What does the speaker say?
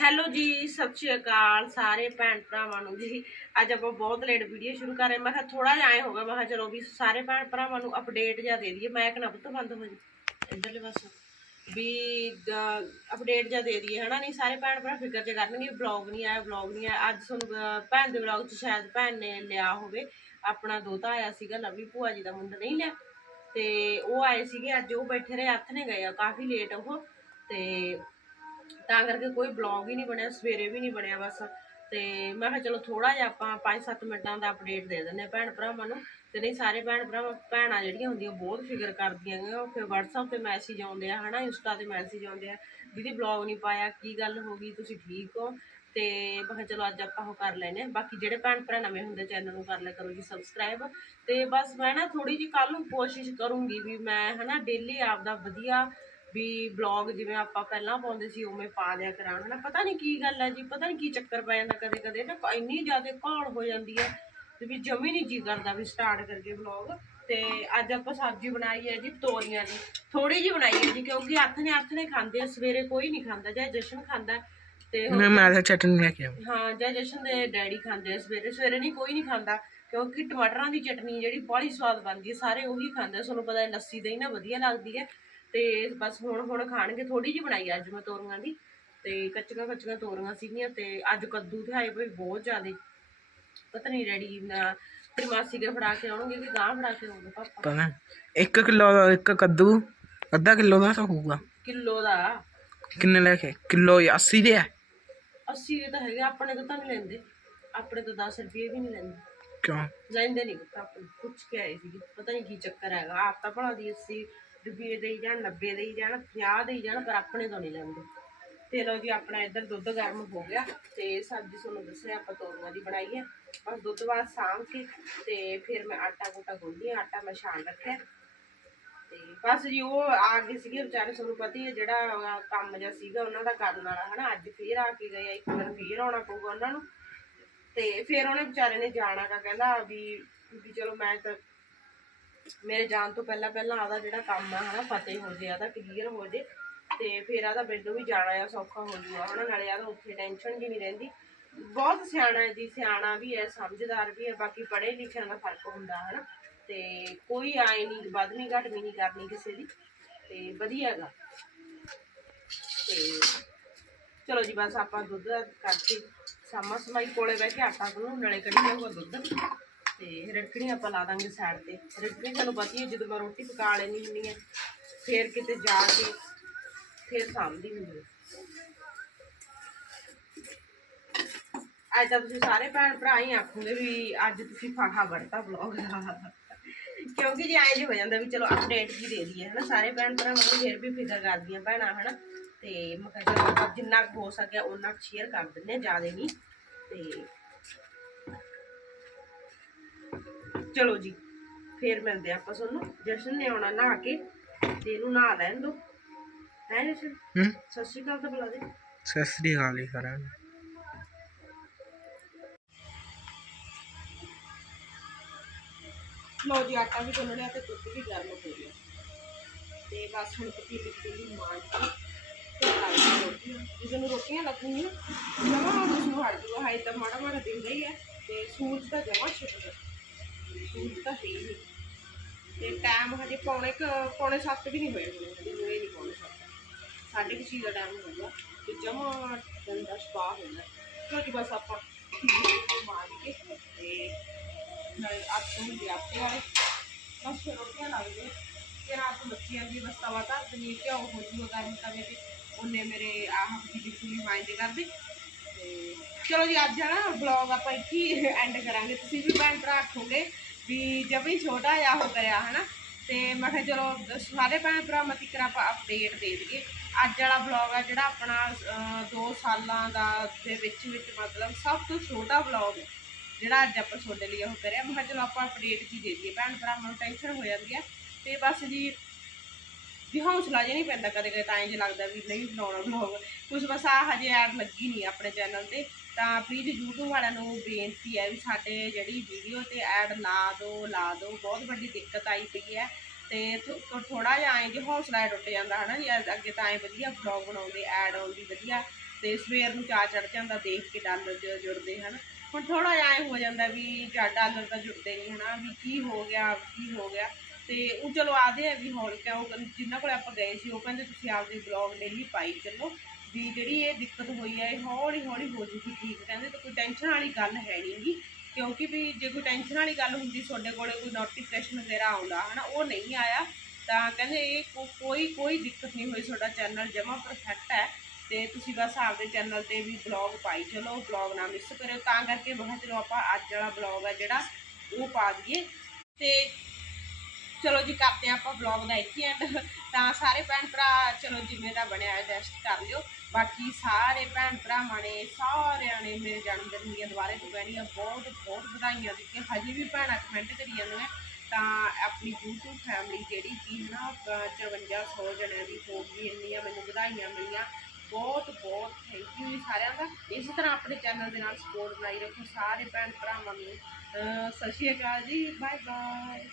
Hello ਜੀ, ਸਤਿ ਸ਼੍ਰੀ ਅਕਾਲ ਸਾਰੇ ਭੈਣ ਭਰਾਵਾਂ ਨੂੰ ਜੀ। ਅੱਜ ਆਪਾਂ ਬਹੁਤ ਲੇਟ ਵੀਡੀਓ ਸ਼ੁਰੂ ਕਰ ਰਹੇ ਮੈਂ ਕਿਹਾ ਥੋੜਾ ਜਿਹਾ ਐ ਹੋਗਾ ਮੈਂ ਕਿਹਾ ਚਲੋ ਵੀ ਸਾਰੇ ਭੈਣ ਭਰਾਵਾਂ ਨੂੰ ਅਪਡੇਟ ਜਾਂ ਦੇ ਦਈਏ। ਮੈਂ ਕਿਹਾ ਪੁੱਤ ਬੰਦ ਹੋ ਜੀ ਇੱਧਰਲੇ ਪਾਸੋਂ। ਵੀ ਅਪਡੇਟ ਜਾਂ ਦੇ ਦਈਏ, ਹਨਾ? ਨਹੀਂ, ਸਾਰੇ ਭੈਣ ਭਰਾ ਫਿਕਰ ਜੇ ਕਰਨਗੇ। ਬਲੌਗ ਨਹੀਂ ਆਇਆ ਬਲੌਗ ਨਹੀਂ ਆਇਆ। ਅੱਜ ਤੁਹਾਨੂੰ ਭੈਣ ਦੇ ਬਲੌਗ 'ਚ ਸ਼ਾਇਦ ਭੈਣ ਨੇ ਲਿਆ ਹੋਵੇ। ਆਪਣਾ ਦੋਤਾ ਆਇਆ ਸੀਗਾ ਲਵੀ ਭੂਆ ਜੀ ਦਾ ਮੁੰਡਾ ਨਹੀਂ ਲਿਆ। ਤੇ ਉਹ ਆਏ ਸੀਗੇ, ਅੱਜ ਉਹ ਬੈਠੇ ਰਹੇ, ਹੱਥ ਨੇ ਗਏ ਆ। ਕਾਫੀ ਲੇਟ ਉਹ। ਤੇ ਤਾਂ ਕਰਕੇ ਕੋਈ ਬਲੌਗ ਹੀ ਨਹੀਂ ਬਣਿਆ, ਸਵੇਰੇ ਵੀ ਨਹੀਂ ਬਣਿਆ ਬਸ। ਤੇ ਮੈਂ ਕਿਹਾ ਚਲੋ ਥੋੜਾ ਜਿਹਾ ਆਪਾਂ 5-7 ਮਿੰਟਾਂ ਦਾ ਅਪਡੇਟ ਦੇ ਦਿੰਦੇ ਹਾਂ ਭੈਣ ਭਰਾਵਾਂ ਨੂੰ। ਤੇ ਨਹੀਂ ਸਾਰੇ ਭੈਣ ਭਰਾ ਭੈਣਾਂ ਜਿਹੜੀਆਂ ਹੁੰਦੀਆਂ ਬਹੁਤ ਫਿਕਰ ਕਰਦੀਆਂ ਨੇ। ਉਹ ਫਿਰ WhatsApp ਤੇ ਮੈਸੇਜ ਆਉਂਦੇ ਆ, ਹਨਾ ਇੰਸਟਾ ਤੇ ਮੈਸੇਜ ਆਉਂਦੇ ਆ, ਦੀਦੀ ਬਲੌਗ ਨਹੀਂ ਪਾਇਆ, ਕੀ ਗੱਲ ਹੋ ਗਈ? ਤੁਸੀਂ ਠੀਕ ਹੋ? ਤੇ ਮੈਂ ਕਿਹਾ ਚਲੋ ਅੱਜ ਆਪਾਂ ਉਹ ਕਰ ਲੈਨੇ ਆ ਬਾਕੀ ਜਿਹੜੇ ਭੈਣ ਭਰਾ ਨਵੇਂ ਹੁੰਦੇ, ਚੈਨਲ ਨੂੰ ਕਰ ਲਿਆ ਕਰੋ ਜੀ ਸਬਸਕ੍ਰਾਈਬ ਤੇ ਬਸ ਮੈਂ ਨਾ ਥੋੜੀ ਜਿਹੀ ਕੱਲ ਨੂੰ ਕੋਸ਼ਿਸ਼ ਕਰੂੰਗੀ ਵੀ ਮੈਂ, ਹਨਾ ਡੇਲੀ ਆਪਦਾ ਵਧੀਆ ਵੀ ਬਲੌਗ ਜਿਵੇਂ ਆਪਾਂ ਪਹਿਲਾਂ ਪਾਉਂਦੇ ਸੀ ਉਵੇਂ ਪਾ ਦਿਆ ਕਰਾਂ ਹਨਾ ਪਤਾ ਨਹੀਂ ਕੀ ਗੱਲ ਹੈ ਜੀ ਪਤਾ ਨਹੀਂ ਕੀ ਚੱਕਰ ਪੈ ਜਾਂਦਾ ਕਦੇ ਕਦੇ। ਨਾ ਇੰਨੀ ਜ਼ਿਆਦਾ ਘਾਲ ਹੋ ਜਾਂਦੀ ਹੈ ਤੇ ਵੀ ਜਮੀ ਨਹੀਂ ਜੀ ਕਰਦਾ ਵੀ ਸਟਾਰਟ ਕਰਕੇ ਬਲੌਗ ਤੇ ਅੱਜ ਆਪਾਂ ਸਬਜ਼ੀ ਬਣਾਈ ਹੈ ਜੀ ਤੋਰੀਆਂ ਦੀ। ਥੋੜੀ ਜੀ ਬਣਾਈ ਹੈ ਜੀ ਕਿਉਂਕਿ ਹੱਥ ਨੇ ਹੱਥ ਨੇ ਖਾਂਦੇ ਆ ਸਵੇਰੇ ਕੋਈ ਨਹੀਂ ਖਾਂਦਾ ਜਾਂ ਜਸ਼ਨ ਖਾਂਦਾ ਤੇ ਮੈਂ ਮੈਂ ਤਾਂ ਚਟਨੀ ਲੈ ਕੇ ਆਵਾਂ। ਹਾਂ ਜਾਂ ਜਸ਼ਨ ਦੇ ਡੈਡੀ ਖਾਂਦੇ ਆ ਸਵੇਰੇ ਸਵੇਰੇ ਨਹੀਂ ਕੋਈ ਨਹੀਂ ਖਾਂਦਾ ਕਿਉਂਕਿ ਟਮਾਟਰਾਂ ਦੀ ਚਟਨੀ ਜਿਹੜੀ ਬੜੀ ਸਵਾਦ ਬਣਦੀ ਹੈ ਸਾਰੇ ਉਹੀ ਖਾਂਦੇ ਤੁਹਾਨੂੰ ਪਤਾ ਹੈ ਲੱਸੀ ਦਹੀਂ ਨਾ ਵਧੀਆ ਲੱਗਦੀ ਹੈ। ਤੇ ਬਸ ਹੁਣ ਹੁਣ ਖਾਣਗੇ ਥੋੜੀ ਜਿਹੀ ਬਣਾਈ ਅੱਜ ਮੈਂ ਤੋਰੀਆਂ ਦੀ ਤੇ ਕੱਚੀਆਂ ਕੱਚੀਆਂ ਤੋਰੀਆਂ ਸੀਗੀਆਂ ਤੇ ਅੱਜ ਕੱਦੂ ਤੇ ਆਏ ਪਈ ਬਹੁਤ ਜ਼ਿਆਦੇ। ਪਤਾ ਨਹੀਂ ਡੈਡੀ ਨਾ ਆਪਣੀ ਮਾਸੀ ਦੇ ਫੜਾ ਕੇ ਆਉਣਗੇ ਕਿ ਗਾਂ ਫੜਾ ਕੇ ਆਉਣਗੇ ਪਾਪਾ? ਪਤਾ 1 ਕਿਲੋ ਦਾ ਇੱਕ ਕੱਦੂ ਅੱਧਾ ਕਿਲੋ ਦਾ ਤਾਂ ਹੋਊਗਾ। ਕਿਲੋ ਦਾ? ਕਿੰਨੇ ਲੈ ਕੇ? ਕਿਲੋ 80 ਦੇ ਆ? 80 ਦੇ ਤਾਂ ਹੈਗੇ ਆਪਣੇ ਤੋਂ ਤਾਂ ਨਹੀਂ ਲੈਂਦੇ। ਆਪਣੇ ਤੋਂ 10 ਰੁਪਏ ਵੀ ਨਹੀਂ ਲੈਂਦੇ। ਕਿਉਂ? ਲੈਂਦੇ ਨਹੀਂ ਆਪਾਂ ਪੁੱਛ ਕੇ ਆਏ ਸੀ ਪਤਾ ਨਹੀਂ ਕੀ ਚੱਕਰ ਹੈਗਾ ਆਪ ਤਾਂ ਭਲਾ ਦੀ 80 ਰੁਪਏ ਦੇ ਜਾਣ 90 ਦੇ ਜਾਣ 50 ਦੇ ਜਾਣ, ਪਰ ਆਪਣੇ ਤੋਂ ਨਹੀਂ ਲੈਂਦੇ। ਤੇ ਲਓ ਜੀ, ਆਪਣਾ ਇੱਧਰ ਦੁੱਧ ਗਰਮ ਹੋ ਗਿਆ ਤੇ ਸਬਜ਼ੀ ਤੁਹਾਨੂੰ ਦੱਸਿਆ, ਆਪਾਂ ਤੋਰੀਆਂ ਦੀ ਬਣਾਈ ਹੈ। ਬਸ ਦੁੱਧ ਬਾਅਦ ਸਾਂਭ ਕੇ ਤੇ ਫਿਰ ਮੈਂ ਆਟਾ ਗੋਟਾ ਗੁੰਨਦੀ ਆਟਾ ਮੈਂ ਛਾਣ ਰੱਖਿਆ। ਤੇ ਬਸ ਜੀ, ਉਹ ਆ ਗਏ ਸੀਗੇ, ਵਿਚਾਰੇ ਤੁਹਾਨੂੰ ਪਤਾ ਹੀ ਹੈ, ਜਿਹੜਾ ਕੰਮ ਜਿਹਾ ਸੀਗਾ ਉਹਨਾਂ ਦਾ ਕਰਨ ਵਾਲਾ, ਹਨਾ? ਅੱਜ ਫੇਰ ਆ ਕੇ ਗਏ ਇੱਕ ਦਿਨ ਫੇਰ ਆਉਣਾ ਪਊਗਾ ਉਹਨਾਂ ਨੂੰ। ਤੇ ਫਿਰ ਉਹਨੇ ਵਿਚਾਰੇ ਨੇ ਜਾਣਾ ਕਾ ਕਹਿੰਦਾ ਵੀ ਵੀ ਚਲੋ ਮੈਂ ਤਾਂ ਮੇਰੇ ਜਾਣ ਤੋਂ ਪਹਿਲਾਂ ਪਹਿਲਾਂ ਆਦਾ ਜਿਹੜਾ ਕੰਮ ਆ, ਹਨਾ, ਫਤਿਹ ਹੋ ਜੇ, ਆਦਾ ਕਲੀਅਰ ਹੋ ਜੇ, ਤੇ ਫਿਰ ਆਦਾ ਮੈਨੂੰ ਵੀ ਜਾਣਾ ਆ, ਸੌਖਾ ਹੋ ਜੂਗਾ, ਹਨਾ, ਨਾਲੇ ਆਦਾ ਉੱਥੇ ਟੈਨਸ਼ਨ ਜੀ ਨਹੀਂ ਰਹਿੰਦੀ। ਬਹੁਤ ਸਿਆਣਾ ਹੈ ਜੀ, ਸਿਆਣਾ ਵੀ ਹੈ ਸਮਝਦਾਰ ਵੀ ਹੈ ਬਾਕੀ ਪੜ੍ਹੇ ਲਿਖਿਆਂ ਦਾ ਫ਼ਰਕ ਹੁੰਦਾ, ਹਨਾ। ਤੇ ਕੋਈ ਆਏ ਨਹੀਂ ਵੱਧ ਨਹੀਂ ਘੱਟ ਵੀ ਨਹੀਂ ਕਰਨੀ ਕਿਸੇ ਦੀ, ਤੇ ਵਧੀਆ ਹੈਗਾ ਤੇ ਚਲੋ ਜੀ, ਬਸ ਆਪਾਂ ਦੁੱਧ ਦਾ ਕਰਕੇ ਸਾਮਾ ਸਮਾਈ ਕੋਲੇ ਬਹਿ ਕੇ ਆਟਾ ਗੁੰਨੂ, ਨਾਲੇ ਕੱਢੀ ਜਾਊਗਾ ਦੁੱਧ। ਤੇ ਰਿੜਕਣੀ ਆਪਾਂ ਲਾ ਦਾਂਗੇ ਸਾਈਡ ਤੇ। ਰਿੜਕਣੀ ਤੁਹਾਨੂੰ ਪਤਾ ਹੀ ਹੈ, ਜਦੋਂ ਮੈਂ ਰੋਟੀ ਪਕਾ ਲੈਣੀ ਹੁੰਦੀ ਹੈ, ਫੇਰ ਕਿਤੇ ਜਾ ਕੇ ਫੇਰ ਸਾਂਭਦੀ ਹੁੰਦੀ ਹੈ। ਅੱਜ ਤਾਂ ਤੁਸੀਂ ਸਾਰੇ ਭੈਣ ਭਰਾ ਹੀ ਆਖੋਗੇ ਵੀ ਅੱਜ ਤੁਸੀਂ ਫਾਹਾ ਵੜਤਾ ਬਲੌਗ ਦਾ। ਕਿਉਂਕਿ ਜੇ ਐਂ ਜੇ ਹੋ ਜਾਂਦਾ ਵੀ ਚਲੋ ਅਪਡੇਟ ਵੀ ਦੇ ਦਈਏ, ਹਨਾ? ਸਾਰੇ ਭੈਣ ਭਰਾਵਾਂ ਨੂੰ ਫਿਰ ਵੀ ਫਿਕਰ ਕਰਦੀਆਂ ਭੈਣਾਂ, ਹਨਾ? ਤੇ ਮੈਂ ਕਿਹਾ ਜਿੰਨਾ ਕੁ ਹੋ ਸਕਿਆ ਉਹਨਾਂ ਕੁ ਸ਼ੇਅਰ ਕਰ ਦਿੰਦੇ ਆ ਜ਼ਿਆਦਾ ਨਹੀਂ। ਤੇ ਚਲੋ ਜੀ ਫੇਰ ਮਿਲਦੇ ਆਪਾਂ ਤੁਹਾਨੂੰ। ਜਸ਼ਨ ਨੇ ਆਉਣਾ ਨਹਾ ਕੇ ਤੇ ਇਹਨੂੰ ਨਹਾ ਲੈਣ ਦੋ। ਹੈ ਜਸ਼ਨ? ਹੂੰ? ਸਤਿ ਸ਼੍ਰੀ ਅਕਾਲ ਤਾਂ ਬੁਲਾ ਦੇ। ਸਤਿ ਸ੍ਰੀ ਅਕਾਲ ਹੀ ਕਰਾਂਗੇ ਲਓ ਜੀ ਆਟਾ ਵੀ ਗੁੰਨ ਲਿਆ ਤੇ ਦੁੱਧ ਵੀ ਗਰਮ ਹੋ ਗਿਆ। ਤੇ ਬਸ ਹੁਣ ਪਤੀਲੀ ਪਤੀਲੀ ਮਾਰ ਕੇ ਤੇ ਲਾਈ ਰੋਟੀਆਂ। ਜਦੋਂ ਨੂੰ ਰੋਟੀਆਂ ਲੱਗਣਗੀਆਂ ਜਮਾ ਨੂੰ ਹਟ ਜੂਗਾ ਹਾਈ ਤਾਂ ਮਾੜਾ ਮਾੜਾ ਦਿੰਦਾ ਹੀ ਹੈ। ਤੇ ਸੂਰਜ ਤਾਂ ਜਮਾ ਛਿਪਦਾ ਸੂਰਜ ਤਾਂ ਹੈ ਹੀ ਨਹੀਂ ਤੇ ਟਾਈਮ ਹਜੇ ਪੌਣੇ ਕੁ ਪੌਣੇ 7 ਵੀ ਨਹੀਂ ਹੋਏ ਹੋਣੇ ਹਜੇ ਹੋਏ ਨਹੀਂ ਪੌਣੇ 7 ਸਾਢੇ ਕੁ ਛੇ ਦਾ ਟਾਈਮ ਹੋਊਗਾ ਤੇ ਜਮਾ ਦਿਨ ਦਾ ਸਪਾ ਹੋਣਾ ਕਿਉਂਕਿ ਬਸ ਆਪਾਂ ਮਾਰ ਕੇ ਤੇ ਨਾਲੇ ਆਟੇ ਨੂੰ ਵੀ ਆਟੇ ਵਾਲੇ ਬਸ ਫਿਰ ਰੋਟੀਆਂ ਲੱਗ ਗਏ ਤੇ ਰਾਤ ਨੂੰ ਬੱਚੀਆਂ ਦੀ ਬਸ ਤਵਾ ਧਰ ਦਨੀ ਘਿਓ ਹੋ ਜੂਗਾ ਗਰਮ ਤਵੇ ਤੇ ਉਹਨੇ ਮੇਰੇ ਆਹ ਦੀ ਪੂਰੀ ਮਾਇਨੇ ਕਰਦੇ ਤੇ ਚਲੋ ਜੀ ਅੱਜ ਨਾ ਵਲੌਗ ਆਪਾਂ ਇੱਥੇ ਹੀ ਐਂਡ ਕਰਾਂਗੇ ਤੁਸੀਂ ਵੀ ਭੈਣ ਭਰਾ ਆਖੋਗੇ ਵੀ ਜਦ ਵੀ ਛੋਟਾ ਜਿਹਾ ਹੋ ਕਰਿਆ ਹਨਾ, ਤੇ ਮੈਂ ਕਿਹਾ ਚਲੋ ਸਾਰੇ ਭੈਣ ਭਰਾ ਮਤੀ ਕਰਾਂ ਆਪਾਂ ਅਪਡੇਟ ਦੇ ਦਈਏ। ਅੱਜ ਵਾਲਾ ਵਲੌਗ ਆ ਜਿਹੜਾ ਆਪਣਾ 2 ਸਾਲਾਂ ਦਾ ਦੇ ਵਿੱਚ ਵਿੱਚ ਮਤਲਬ ਸਭ ਤੋਂ ਛੋਟਾ ਵਲੌਗ ਹੈ ਜਿਹੜਾ ਅੱਜ ਆਪਾਂ ਤੁਹਾਡੇ ਲਈ ਉਹ ਕਰਿਆ। ਮੈਂ ਕਿਹਾ ਚਲੋ ਆਪਾਂ ਅਪਡੇਟ ਕੀ ਦੇ ਦਈਏ। ਭੈਣ ਭਰਾ ਨੂੰ ਟੈਨਸ਼ਨ ਹੋ ਜਾਂਦੀ ਹੈ ਤੇ ਬਸ ਜੀ, ਵੀ ਹੌਸਲਾ ਜਿਹਾ ਨਹੀਂ ਪੈਂਦਾ ਕਦੇ ਕਦੇ ਤਾਂ ਇੰਜ ਲੱਗਦਾ ਵੀ ਨਹੀਂ ਬਣਾਉਣਾ ਵਲੌਗ ਕੁਝ ਬਸ ਆ ਹਜੇ ਐਡ ਲੱਗੀ ਨਹੀਂ ਆਪਣੇ ਚੈਨਲ ਤੇ। ਤਾਂ ਪਲੀਜ਼ YouTube ਵਾਲਿਆਂ ਨੂੰ ਬੇਨਤੀ ਹੈ ਵੀ ਸਾਡੇ ਜਿਹੜੀ ਵੀਡੀਓ ਤੇ ਐਡ ਲਾ ਦਿਓ ਲਾ ਦਿਓ। ਬਹੁਤ ਵੱਡੀ ਦਿੱਕਤ ਆਈ ਪਈ ਹੈ ਤੇ ਥੋੜਾ ਜਿਹਾ ਐਂ ਜੇ ਹੌਸਲਾ ਟੁੱਟ ਜਾਂਦਾ ਹਨਾ ਜੀ ਅੱਗੇ ਤਾਂ ਐਂ ਵਧੀਆ ਵਲੌਗ ਬਣਾਉਂਦੇ ਐਡ ਆਉਂਦੀ ਵਧੀਆ ਤੇ ਸਵੇਰ ਨੂੰ ਚਾਹ ਚੜ ਜਾਂਦਾ ਦੇਖ ਕੇ ਡਾਲਰ ਜ- ਜੁੜਦੇ ਹਨ। ਹੁਣ ਥੋੜਾ ਜਿਹਾ ਐ ਹੋ ਜਾਂਦਾ ਵੀ ਚਾ ਡਾਲਰ ਤਾਂ ਜੁੜਦੇ ਨਹੀਂ ਹਨਾ, ਵੀ ਕੀ ਹੋ ਗਿਆ, ਕੀ ਹੋ ਗਿਆ। ਤੇ ਉਹ ਚਲੋ ਆਦੇ ਆ ਵੀ ਹੁਣ ਕਿਉਂ, ਜਿੰਨਾਂ ਕੋਲ ਆਪਾਂ ਗਏ ਸੀ, ਉਹ ਕਹਿੰਦੇ ਤੁਸੀਂ ਆਪਦੇ ਬਲੌਗ ਡੇਲੀ ਪਾਈ ਚੱਲੋ। ਵੀ ਜਿਹੜੀ ਇਹ ਦਿੱਕਤ ਹੋਈ ਹੈ ਇਹ ਹੌਲੀ ਹੌਲੀ ਹੋ ਜੂਗੀ ਠੀਕ। ਕਹਿੰਦੇ ਤਾਂ ਕੋਈ ਟੈਨਸ਼ਨ ਵਾਲੀ ਗੱਲ ਹੈ ਨਹੀਂਗੀ ਕਿਉਂਕਿ ਵੀ ਜੇ ਕੋਈ ਟੈਨਸ਼ਨ ਵਾਲੀ ਗੱਲ ਹੁੰਦੀ, ਤੁਹਾਡੇ ਕੋਲੇ ਕੋਈ ਨੋਟੀਫਿਕੇਸ਼ਨ ਵਗੈਰਾ ਆਉਂਦਾ, ਹਨਾ, ਉਹ ਨਹੀਂ ਆਇਆ, ਤਾਂ ਕਹਿੰਦੇ ਇਹ ਕੋਈ ਕੋਈ ਦਿੱਕਤ ਨਹੀਂ ਹੋਈ, ਤੁਹਾਡਾ ਚੈਨਲ ਜਮਾ ਪਰਫੈਕਟ ਹੈ। ਤੇ ਤੁਸੀਂ ਬਸ ਆਪਦੇ ਚੈਨਲ ਤੇ ਵੀ ਬਲੌਗ ਪਾਈ ਚਲੋ ਬਲੌਗ ਨਾ ਮਿਸ ਕਰਿਓ। ਤਾਂ ਕਰਕੇ ਮੈਂ ਕਿਹਾ ਚਲੋ ਆਪਾਂ ਅੱਜ ਵਾਲਾ ਬਲੌਗ ਹੈ ਜਿਹੜਾ, ਉਹ ਪਾ ਦਈਏ। ਤੇ ਚਲੋ ਜੀ ਕਰਦੇ ਹਾਂ ਆਪਾਂ ਬਲੌਗ ਦਾ ਇੱਥੇ ਐਂਡ ਤਾਂ ਸਾਰੇ ਭੈਣ ਭਰਾ ਚਲੋ ਜਿਵੇਂ ਦਾ ਬਣਿਆ ਹੈ ਰੈਸਟ ਕਰ ਲਿਓ। ਬਾਕੀ ਸਾਰੇ ਭੈਣ ਭਰਾਵਾਂ ਨੇ, ਸਾਰਿਆਂ ਨੇ ਮੇਰੇ ਜਨਮ ਦਿਨ ਦੀਆਂ ਦੁਬਾਰੇ ਤੋਂ ਕਹਿਣੀਆਂ ਬਹੁਤ ਬਹੁਤ ਵਧਾਈਆਂ ਦਿੱਤੀਆਂ। ਹਜੇ ਵੀ ਭੈਣਾਂ ਕਮੈਂਟ ਕਰੀ ਜਾਂਦੀਆਂ ਤਾਂ ਆਪਣੀ YouTube ਫੈਮਿਲੀ ਜਿਹੜੀ ਕੀ ਹੈ ਨਾ 5400 ਜਣਿਆਂ ਦੀ ਹੋ ਗਈ ਇੰਨੀਆਂ ਮੈਨੂੰ ਵਧਾਈਆਂ ਮਿਲੀਆਂ। ਬਹੁਤ ਬਹੁਤ ਥੈਂਕ ਯੂ ਜੀ ਸਾਰਿਆਂ ਦਾ। ਇਸੇ ਤਰ੍ਹਾਂ ਆਪਣੇ ਚੈਨਲ ਦੇ ਨਾਲ ਸਪੋਰਟ ਬਣਾਈ ਰੱਖੋ। ਸਾਰੇ ਭੈਣ ਭਰਾਵਾਂ ਨੂੰ। ਸਤਿ ਸ਼੍ਰੀ ਅਕਾਲ ਜੀ। Bye bye